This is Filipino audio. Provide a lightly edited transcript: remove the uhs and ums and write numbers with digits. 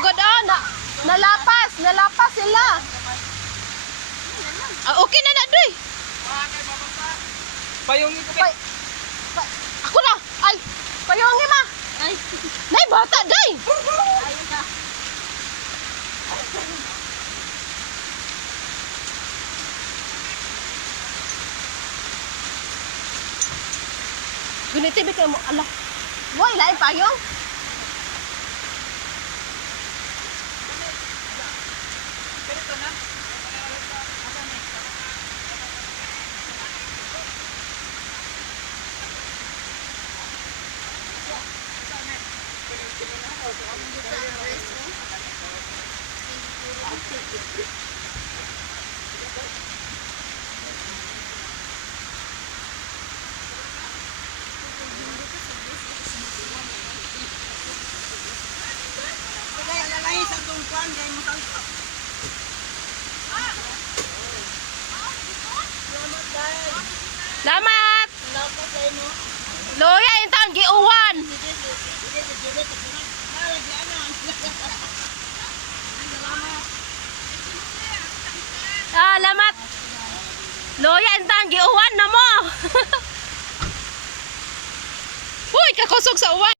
God, nalapas sila. Okay na doy. Payungi ko kay. Ako na. Ay, payungi ma. Ay. Nay, bata day. Ayun na. Guniti bigay mo. Ala. Boy, lain payong. Salamat. Loya intang giuwan. Salamat. Loya intang giuwan na mo. Uy, kakusog sa uwan.